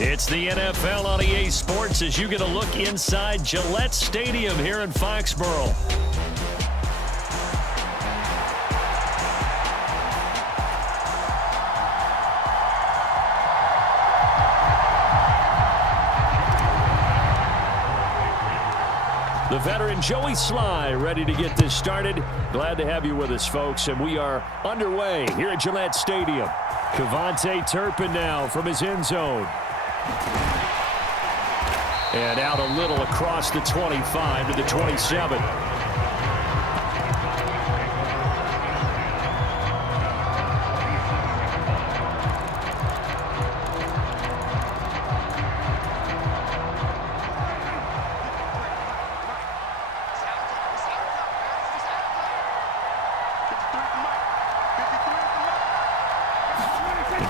It's the NFL on EA Sports as you get a look inside Gillette Stadium here in Foxborough. The veteran Joey Sly ready to get this started. Glad to have you with us, folks, and we are underway here at Gillette Stadium. Kevontae Turpin now from his end zone. And out a little across the 25 to the 27.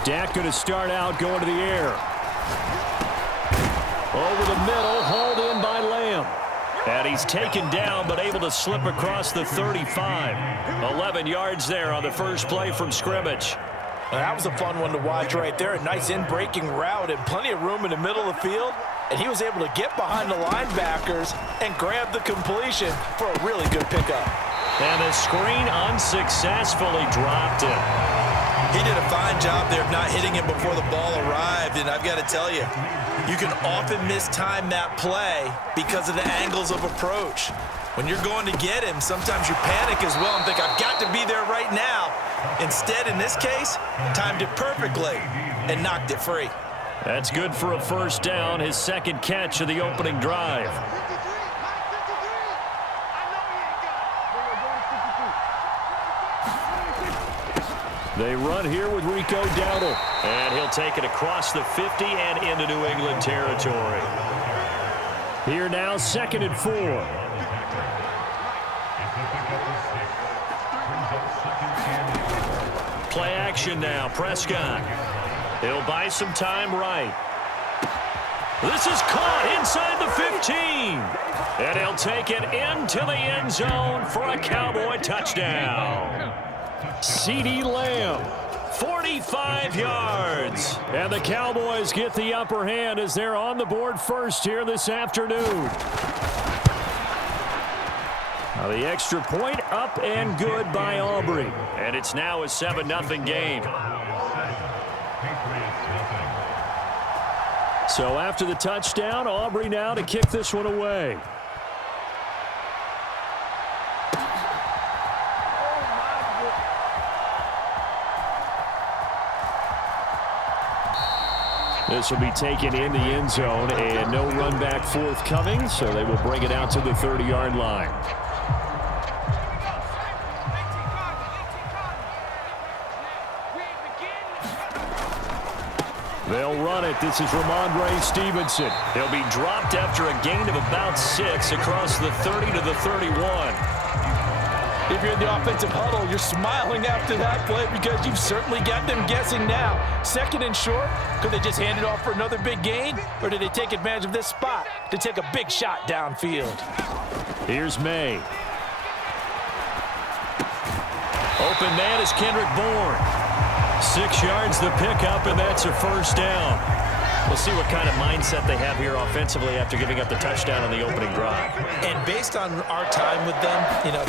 Dak going to start out going to the air. Over the middle, hauled in by Lamb. And he's taken down, but able to slip across the 35. 11 yards there on the first play from scrimmage. Well, that was a fun one to watch right there. A nice in-breaking route and plenty of room in the middle of the field. And he was able to get behind the linebackers and grab the completion for a really good pickup. And the screen unsuccessfully dropped him. He did a fine job there of not hitting him before the ball arrived. And I've got to tell you, you can often mistime that play because of the angles of approach. When you're going to get him, sometimes you panic as well and think, I've got to be there right now. Instead, in this case, timed it perfectly and knocked it free. That's good for a first down, his second catch of the opening drive. They run here with Rico Dowdle. And he'll take it across the 50 and into New England territory. Here now, 2nd and 4. Play action now, Prescott. He'll buy some time right. This is caught inside the 15. And he'll take it into the end zone for a Cowboy touchdown. CeeDee Lamb, 45 yards. And the Cowboys get the upper hand as they're on the board first here this afternoon. Now the extra point up and good by Aubrey. And it's now a 7-0 game. So after the touchdown, Aubrey now to kick this one away. This will be taken in the end zone, and no run back forthcoming, so they will bring it out to the 30-yard line. They'll run it. This is Ramondre Stevenson. He'll be dropped after a gain of about 6 across the 30 to the 31. If you're in the offensive huddle, you're smiling after that play because you've certainly got them guessing now. 2nd and short, could they just hand it off for another big gain? Or did they take advantage of this spot to take a big shot downfield? Here's May. Open man is Kendrick Bourne. 6 yards the pickup, and that's a first down. We'll see what kind of mindset they have here offensively after giving up the touchdown on the opening drive. And based on our time with them,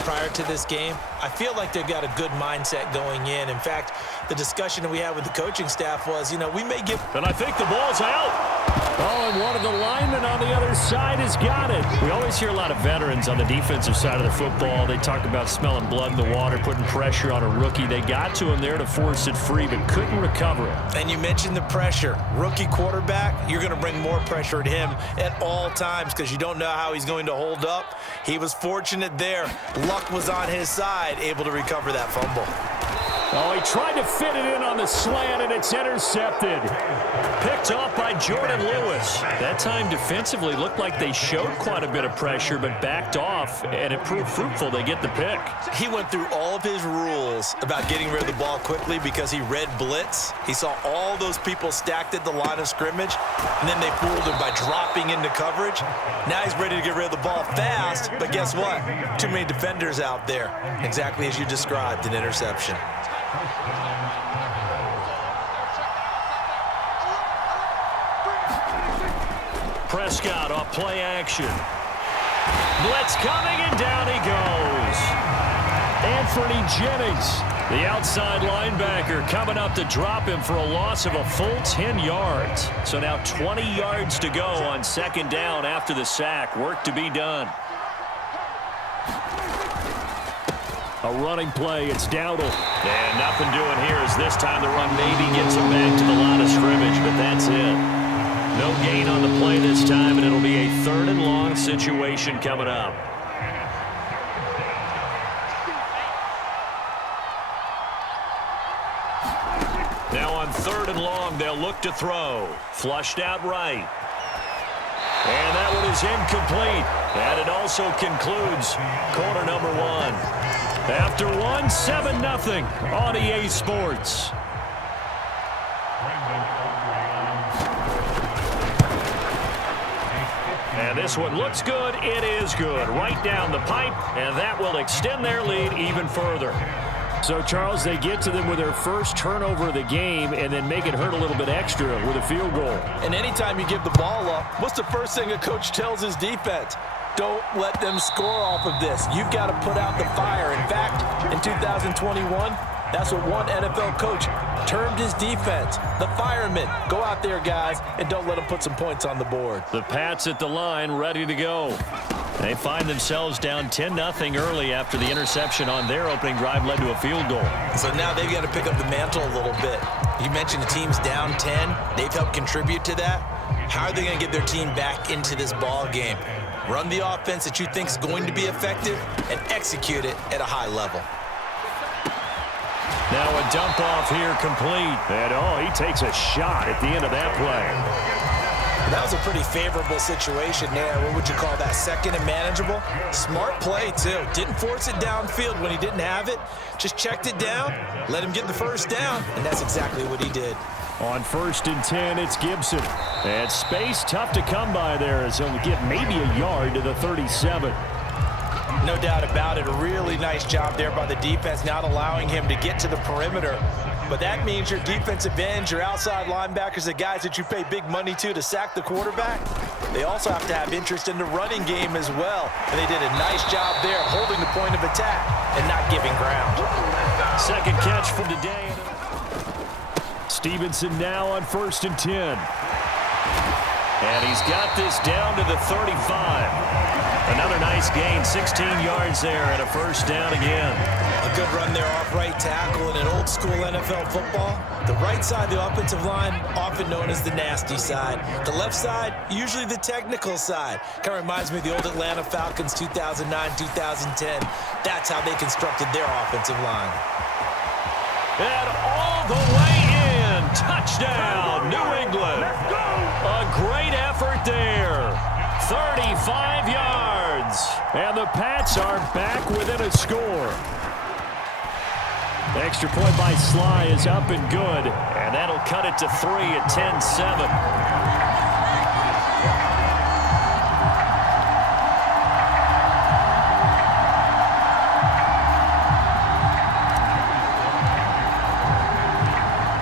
prior to this game, I feel like they've got a good mindset going in. In fact, the discussion that we had with the coaching staff was, we may give... And I think the ball's out. Oh, and one of the linemen on the other side has got it. We always hear a lot of veterans on the defensive side of the football. They talk about smelling blood in the water, putting pressure on a rookie. They got to him there to force it free, but couldn't recover it. And you mentioned the pressure. Rookie quarterback, you're going to bring more pressure at him at all times because you don't know how he's going to hold up. He was fortunate there. Luck was on his side, able to recover that fumble. Oh, he tried to fit it in on the slant, and it's intercepted. Picked off by Jordan Lewis. That time defensively looked like they showed quite a bit of pressure, but backed off, and it proved fruitful. They get the pick. He went through all of his rules about getting rid of the ball quickly because he read blitz. He saw all those people stacked at the line of scrimmage, and then they fooled him by dropping into coverage. Now he's ready to get rid of the ball fast, but guess what? Too many defenders out there. Exactly as you described, an interception. Prescott off play action. Blitz coming, and down he goes. Anthony Jennings, the outside linebacker, coming up to drop him for a loss of a full 10 yards. So now 20 yards to go on second down after the sack. Work to be done. A running play. It's Dowdle. And nothing doing here as this time the run maybe gets him back to the line of scrimmage, but that's it. No gain on the play this time, and it'll be a 3rd and long situation coming up. Now on 3rd and long, they'll look to throw. Flushed out right. And that one is incomplete. And it also concludes quarter number 1. After 1, 7-0 on EA Sports. And this one looks good. It is good. Right down the pipe, and that will extend their lead even further. So, Charles, they get to them with their first turnover of the game and then make it hurt a little bit extra with a field goal. And anytime you give the ball up, what's the first thing a coach tells his defense? Don't let them score off of this. You've got to put out the fire. In fact, in 2021, that's what one NFL coach termed his defense. The firemen. Go out there, guys, and don't let them put some points on the board. The Pats at the line, ready to go. They find themselves down 10-0 early after the interception on their opening drive led to a field goal. So now they've got to pick up the mantle a little bit. You mentioned the team's down 10. They've helped contribute to that. How are they going to get their team back into this ball game? Run the offense that you think is going to be effective and execute it at a high level. Now a dump off here complete. And, he takes a shot at the end of that play. That was a pretty favorable situation there. What would you call that? Second and manageable? Smart play, too. Didn't force it downfield when he didn't have it. Just checked it down, let him get the first down, and that's exactly what he did. On 1st and 10, it's Gibson. And space tough to come by there as he'll get maybe a yard to the 37. No doubt about it. A really nice job there by the defense, not allowing him to get to the perimeter. But that means your defensive ends, your outside linebackers, the guys that you pay big money to sack the quarterback, they also have to have interest in the running game as well. And they did a nice job there holding the point of attack and not giving ground. Second catch for the day. Stevenson now on 1st and 10. And he's got this down to the 35. Another nice gain, 16 yards there and a first down again. A good run there off right tackle in an old school NFL football. The right side, the offensive line, often known as the nasty side. The left side, usually the technical side. Kind of reminds me of the old Atlanta Falcons 2009, 2010. That's how they constructed their offensive line. And all the way in. Touchdown, New England. A great effort there. 35 yards. And the Pats are back within a score. The extra point by Sly is up and good. And that'll cut it to 3 at 10-7.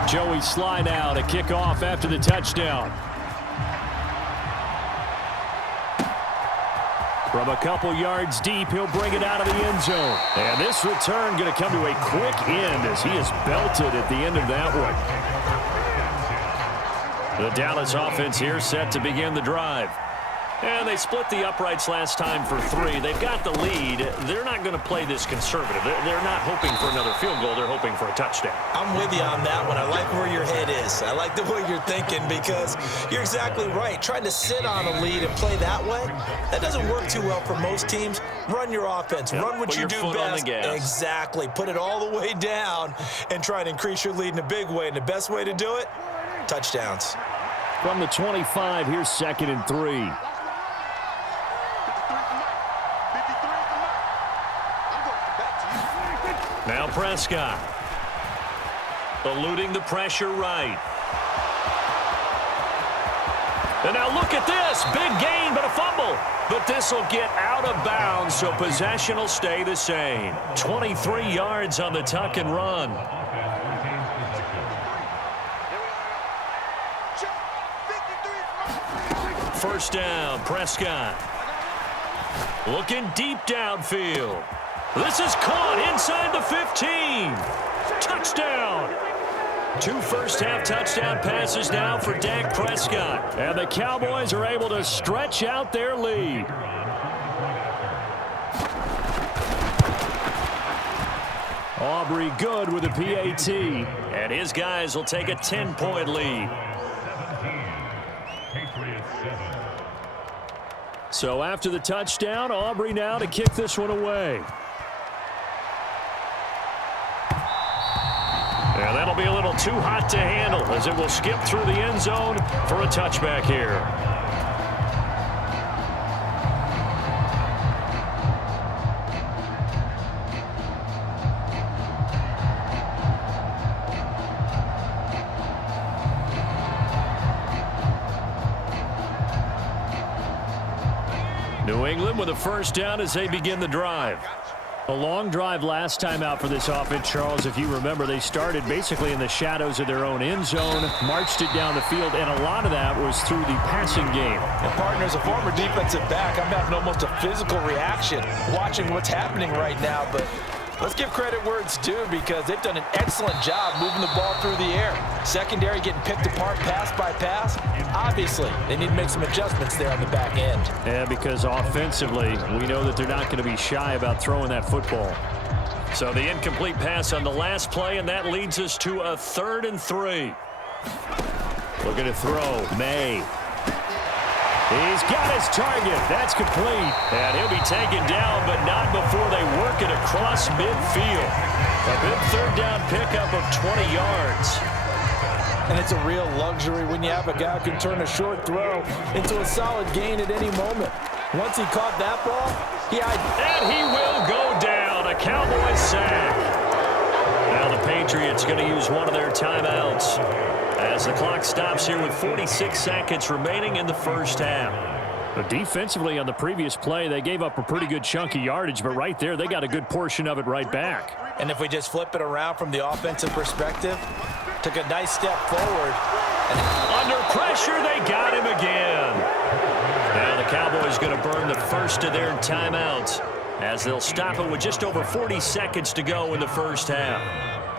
Joey Sly now to kick off after the touchdown. From a couple yards deep, he'll bring it out of the end zone. And this return going to come to a quick end as he is belted at the end of that one. The Dallas offense here set to begin the drive. And they split the uprights last time for 3. They've got the lead. They're not going to play this conservative. They're not hoping for another field goal. They're hoping for a touchdown. I'm with you on that one. I like where your head is. I like the way you're thinking because you're exactly right. Trying to sit on a lead and play that way, that doesn't work too well for most teams. Run your offense. Yep. Run what Put you your do foot best. on the gas. Exactly. Put it all the way down and try and increase your lead in a big way. And the best way to do it, touchdowns. From the 25, here's 2nd and 3. Now Prescott. Eluding the pressure right. And now look at this. Big gain, but a fumble. But this will get out of bounds, so possession will stay the same. 23 yards on the tuck and run. First down, Prescott. Looking deep downfield. This is caught inside the 15. Touchdown. 2 first-half touchdown passes now for Dak Prescott. And the Cowboys are able to stretch out their lead. Aubrey good with a PAT. And his guys will take a 10-point lead. So after the touchdown, Aubrey now to kick this one away. And that'll be a little too hot to handle as it will skip through the end zone for a touchback here. New England with a first down as they begin the drive. A long drive last time out for this offense, Charles. If you remember, they started basically in the shadows of their own end zone, marched it down the field, and a lot of that was through the passing game. And partner, as a former defensive back, I'm having almost a physical reaction watching what's happening right now, but let's give credit where it's due because they've done an excellent job moving the ball through the air. Secondary getting picked apart pass by pass. Obviously, they need to make some adjustments there on the back end. Yeah, because offensively, we know that they're not going to be shy about throwing that football. So the incomplete pass on the last play, and that leads us to a 3rd and 3. Looking to throw. May. He's got his target. That's complete. And he'll be taken down, but not before they work it across midfield. A big 3rd down pickup of 20 yards. And it's a real luxury when you have a guy who can turn a short throw into a solid gain at any moment. Once he caught that ball, and he will go down. A Cowboys sack. Now the Patriots going to use one of their timeouts as the clock stops here with 46 seconds remaining in the first half. But defensively on the previous play, they gave up a pretty good chunk of yardage, but right there, they got a good portion of it right back. And if we just flip it around from the offensive perspective, took a nice step forward. And under pressure, they got him again. Now the Cowboys going to burn the first of their timeouts as they'll stop it with just over 40 seconds to go in the first half.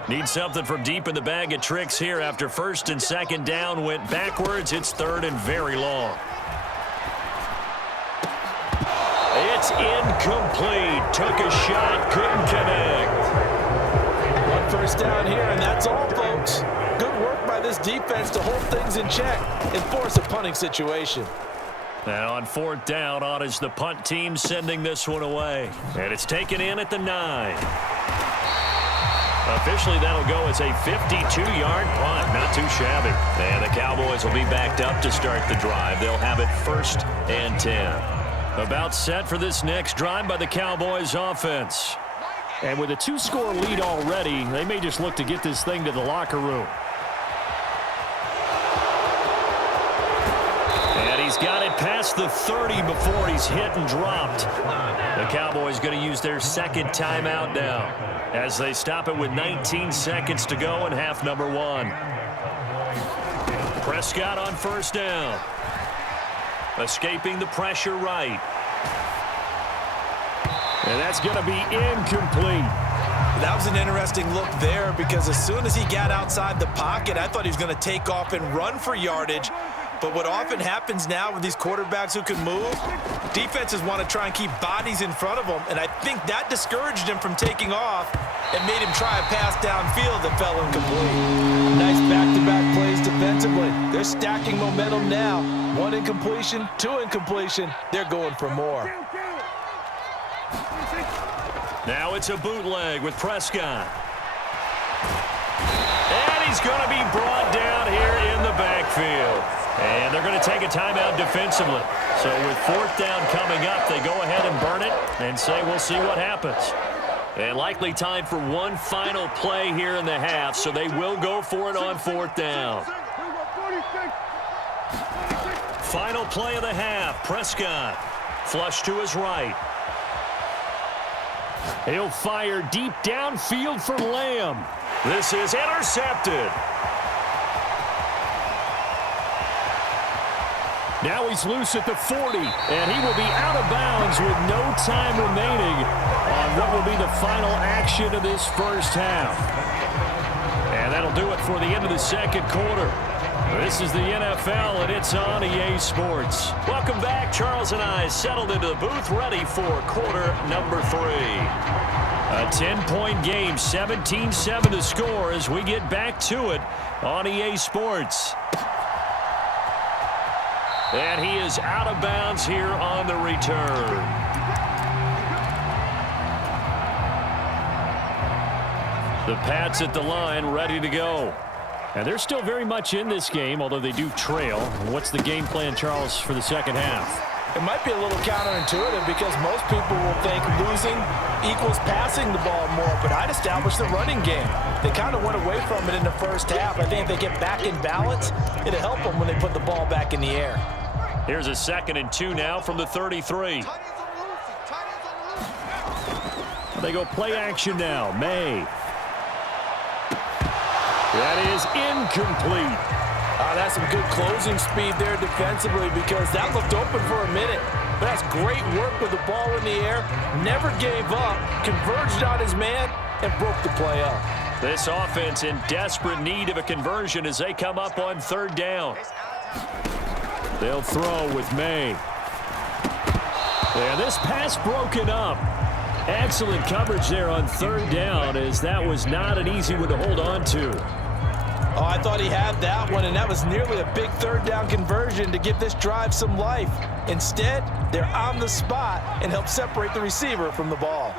Need something from deep in the bag of tricks here after 1st and 2nd down went backwards. It's 3rd and very long. It's incomplete. Took a shot, couldn't connect. 1 first down here, and that's all, folks. Good work by this defense to hold things in check and force a punting situation. Now on 4th down, on is the punt team sending this one away. And it's taken in at the 9. Officially, that'll go as a 52-yard punt. Not too shabby. And the Cowboys will be backed up to start the drive. They'll have it 1st and 10. About set for this next drive by the Cowboys offense. And with a 2-score lead already, they may just look to get this thing to the locker room. And he's got it past the 30 before he's hit and dropped. The Cowboys going to use their 2nd timeout now as they stop it with 19 seconds to go in half number 1. Prescott on 1st down. Escaping the pressure right. And that's going to be incomplete. That was an interesting look there because as soon as he got outside the pocket, I thought he was going to take off and run for yardage. But what often happens now with these quarterbacks who can move, defenses want to try and keep bodies in front of them, and I think that discouraged him from taking off and made him try a pass downfield that fell incomplete. Nice back-to-back plays defensively. They're stacking momentum now. 1 incompletion, 2 incompletion. They're going for more. Now it's a bootleg with Prescott. And he's going to be brought down here in the backfield. And they're going to take a timeout defensively. So with 4th down coming up, they go ahead and burn it and say we'll see what happens. And likely time for one final play here in the half, so they will go for it on 4th down. Final play of the half, Prescott. Flush to his right. He'll fire deep downfield for Lamb. This is intercepted. Now he's loose at the 40, and he will be out of bounds with no time remaining on what will be the final action of this first half. And that'll do it for the end of the second quarter. This is the NFL, and it's on EA Sports. Welcome back. Charles and I settled into the booth, ready for quarter number 3. A 10-point game, 17-7 to score as we get back to it on EA Sports. And he is out of bounds here on the return. The Pats at the line, ready to go. And they're still very much in this game, although they do trail. What's the game plan, Charles, for the second half? It might be a little counterintuitive because most people will think losing equals passing the ball more, but I'd establish the running game. They kind of went away from it in the first half. I think if they get back in balance, it'll help them when they put the ball back in the air. Here's a 2nd and 2 now from the 33. They go play action now. May. That is incomplete. That's some good closing speed there defensively because that looked open for a minute. But that's great work with the ball in the air. Never gave up, converged on his man, and broke the play up. This offense in desperate need of a conversion as they come up on 3rd down. They'll throw with May. And this pass broken up. Excellent coverage there on 3rd down as that was not an easy one to hold on to. Oh, I thought he had that one, and that was nearly a big 3rd down conversion to give this drive some life. Instead, they're on the spot and help separate the receiver from the ball.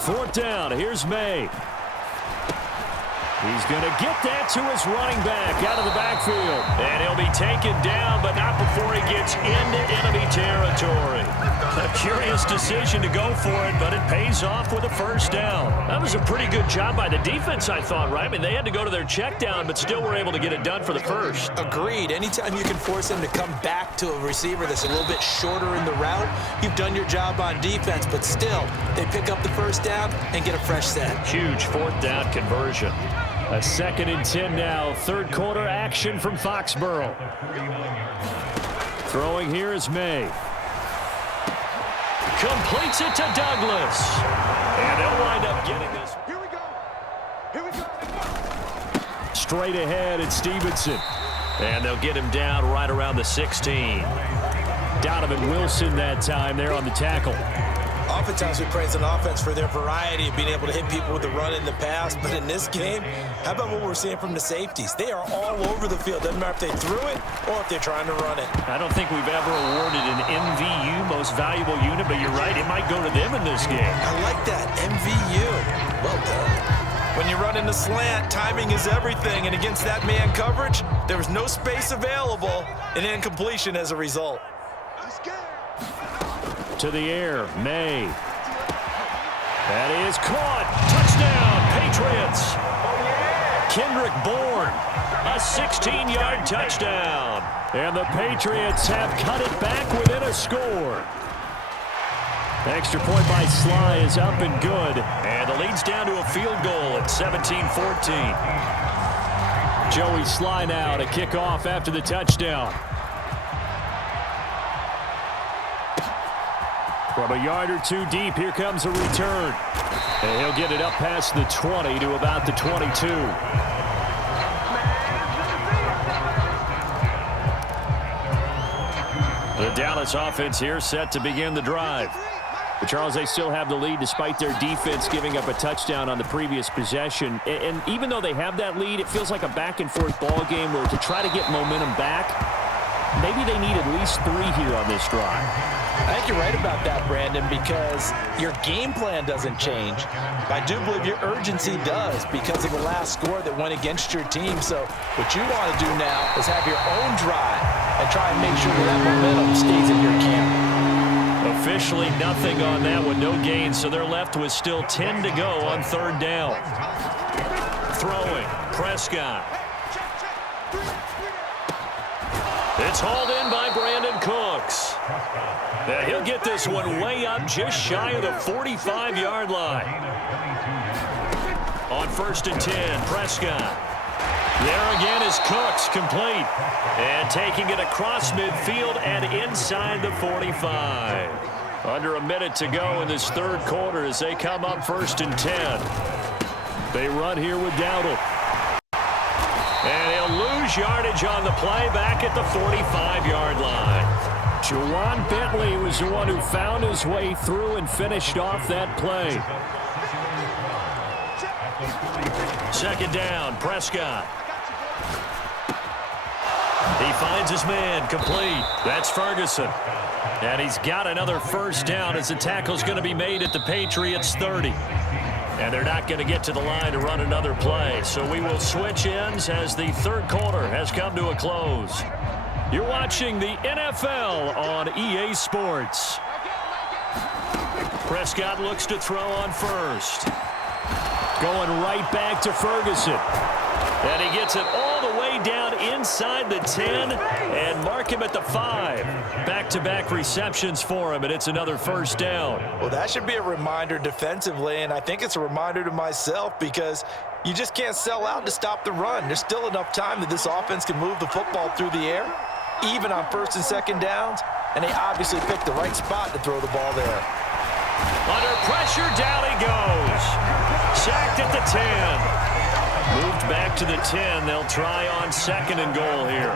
4th down, here's May. He's going to get that to his running back out of the backfield. And he'll be taken down, but not before he gets into enemy territory. A curious decision to go for it, but it pays off with a 1st down. That was a pretty good job by the defense, I thought, right? I mean, they had to go to their check down, but still were able to get it done for the 1st. Agreed. Anytime you can force him to come back to a receiver that's a little bit shorter in the route, you've done your job on defense, but still, they pick up the 1st down and get a fresh set. Huge 4th down conversion. A 2nd and 10 now. 3rd quarter action from Foxborough. Throwing here is May. Completes it to Douglas. And they'll wind up getting this. Here we go. Here we go. Straight ahead, it's Stevenson. And they'll get him down right around the 16. Donovan Wilson that time there on the tackle. Oftentimes we praise an offense for their variety of being able to hit people with the run in the pass, but in this game, how about what we're seeing from the safeties? They are all over the field. Doesn't matter if they threw it or if they're trying to run it. I don't think we've ever awarded an MVU, most valuable unit, but you're right, it might go to them in this game. I like that, MVU. Well done. When you run in the slant, timing is everything, and against that man coverage, there was no space available, and incompletion as a result. To the air, May. That is caught. Touchdown, Patriots. Kendrick Bourne, a 16-yard touchdown. And the Patriots have cut it back within a score. Extra point by Sly is up and good. And the lead's down to a field goal at 17-14. Joey Sly now to kick off after the touchdown. From a yard or two deep, here comes a return. And he'll get it up past the 20 to about the 22. The Dallas offense here set to begin the drive. But Charles, they still have the lead despite their defense giving up a touchdown on the previous possession. And even though they have that lead, it feels like a back-and-forth ball game where to try to get momentum back, maybe they need at least 3 here on this drive. I think you're right about that, Brandon, because your game plan doesn't change. I do believe your urgency does because of the last score that went against your team. So what you want to do now is have your own drive and try and make sure that momentum stays in your camp. Officially nothing on that one, no gain, so they're left with still 10 to go on 3rd down. Throwing, Prescott. It's hauled in by Brandon Cooks. Now he'll get this one way up just shy of the 45-yard line. On 1st and 10, Prescott. There again is Cooks, complete. And taking it across midfield and inside the 45. Under a minute to go in this third quarter as they come up 1st and 10. They run here with Dowdle. And he'll lose yardage on the play back at the 45-yard line. Jawan Bentley was the one who found his way through and finished off that play. 2nd down, Prescott. He finds his man, complete. That's Ferguson. And he's got another 1st down as the tackle's going to be made at the Patriots 30. And they're not going to get to the line to run another play. So we will switch ends as the third quarter has come to a close. You're watching the NFL on EA Sports. Prescott looks to throw on 1st. Going right back to Ferguson. And he gets it all the way down inside the 10 and mark him at the 5. Back-to-back receptions for him, and it's another 1st down. Well, that should be a reminder defensively, and I think it's a reminder to myself because you just can't sell out to stop the run. There's still enough time that this offense can move the football through the air, even on 1st and 2nd downs, and they obviously picked the right spot to throw the ball there. Under pressure, down he goes. Sacked at the 10. Moved back to the 10. They'll try on 2nd and goal here.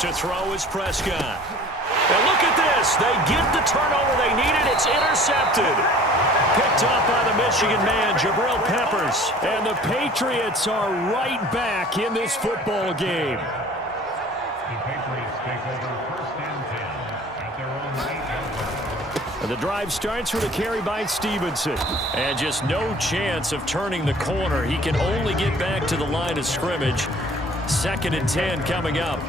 To throw is Prescott. And look at this. They get the turnover they needed. It's intercepted. Picked up by the Michigan man, Jabril Peppers. And the Patriots are right back in this football game. And the drive starts with a carry by Stevenson. And just no chance of turning the corner. He can only get back to the line of scrimmage. 2nd and 10 coming up.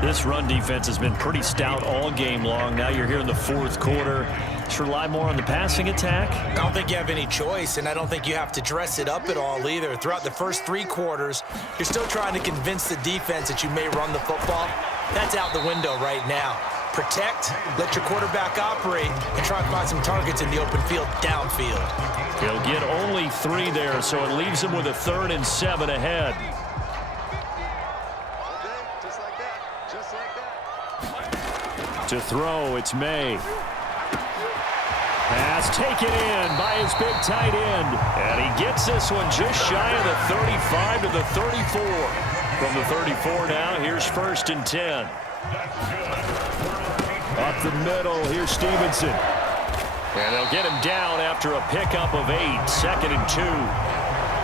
This run defense has been pretty stout all game long. Now you're here in the 4th quarter. Just rely more on the passing attack. I don't think you have any choice, and I don't think you have to dress it up at all either. Throughout the first 3 quarters, you're still trying to convince the defense that you may run the football. That's out the window right now. Protect, let your quarterback operate, and try and find some targets in the open field downfield. He'll get only 3 there, so it leaves him with a 3rd and 7 ahead. Just like that. Just like that. To throw, it's May. Pass taken in by his big tight end. And he gets this one just shy of the 35 to the 34. From the 34 now, here's 1st and 10. Up the middle, here's Stevenson. And they'll get him down after a pickup of 8, 2nd and 2.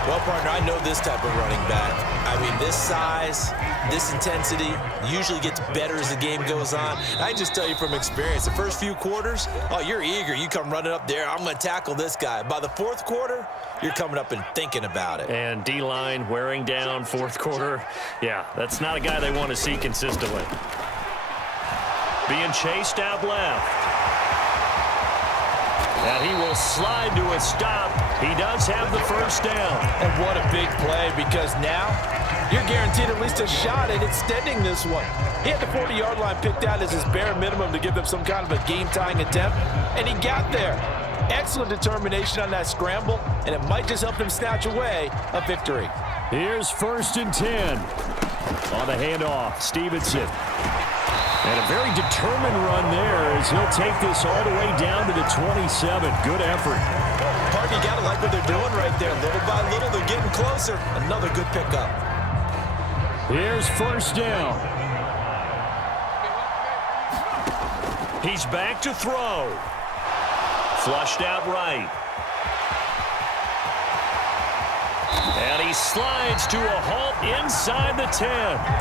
Well, partner, I know this type of running back. I mean, this size, this intensity usually gets better as the game goes on. I can just tell you from experience, the first few quarters, oh, you're eager. You come running up there, I'm going to tackle this guy. By the 4th quarter, you're coming up and thinking about it. And D-line wearing down 4th quarter. Yeah, that's not a guy they want to see consistently. Being chased out left. And he will slide to a stop. He does have the 1st down. And what a big play, because now you're guaranteed at least a shot at extending this one. He had the 40-yard line picked out as his bare minimum to give them some kind of a game-tying attempt, and he got there. Excellent determination on that scramble, and it might just help him snatch away a victory. Here's 1st and 10. On the handoff, Stevenson. And a very determined run there as he'll take this all the way down to the 27. Good effort. Partner, you got to like what they're doing right there. Little by little, they're getting closer. Another good pickup. Here's 1st down. He's back to throw. Flushed out right. And he slides to a halt inside the 10.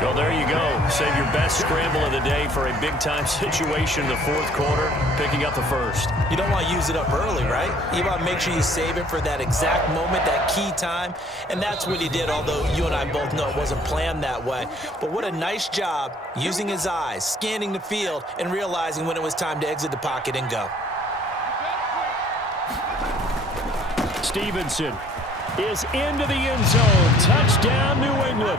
Well, there you go. Save your best scramble of the day for a big-time situation in the 4th quarter, picking up the 1st. You don't want to use it up early, right? You want to make sure you save it for that exact moment, that key time. And that's what he did, although you and I both know it wasn't planned that way. But what a nice job using his eyes, scanning the field, and realizing when it was time to exit the pocket and go. Stevenson is into the end zone. Touchdown, New England.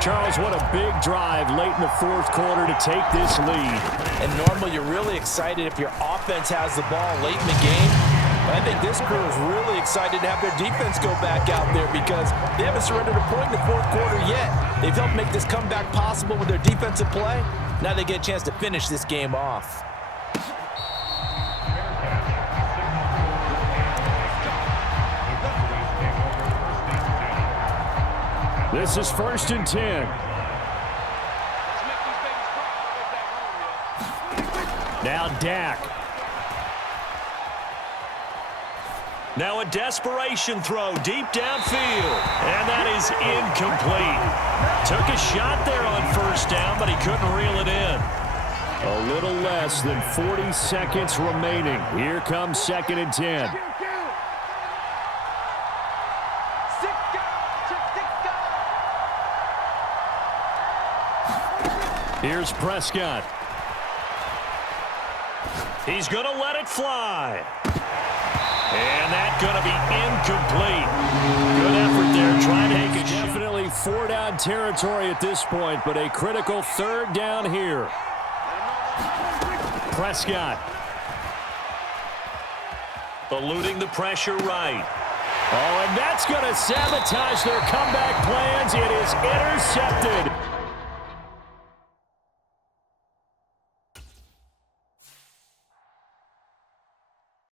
Charles, what a big drive late in the 4th quarter to take this lead. And normally you're really excited if your offense has the ball late in the game. I think this crew is really excited to have their defense go back out there because they haven't surrendered a point in the fourth quarter yet. They've helped make this comeback possible with their defensive play. Now they get a chance to finish this game off. This is 1st and 10. Now Dak. Now a desperation throw deep downfield. And that is incomplete. Took a shot there on 1st down, but he couldn't reel it in. A little less than 40 seconds remaining. Here comes 2nd and 10. Here's Prescott. He's going to let it fly. And that's going to be incomplete. Good effort there trying to make it. Definitely 4-down territory at this point, but a critical 3rd down here. Prescott. Eluding the pressure right. Oh, and that's going to sabotage their comeback plans. It is intercepted.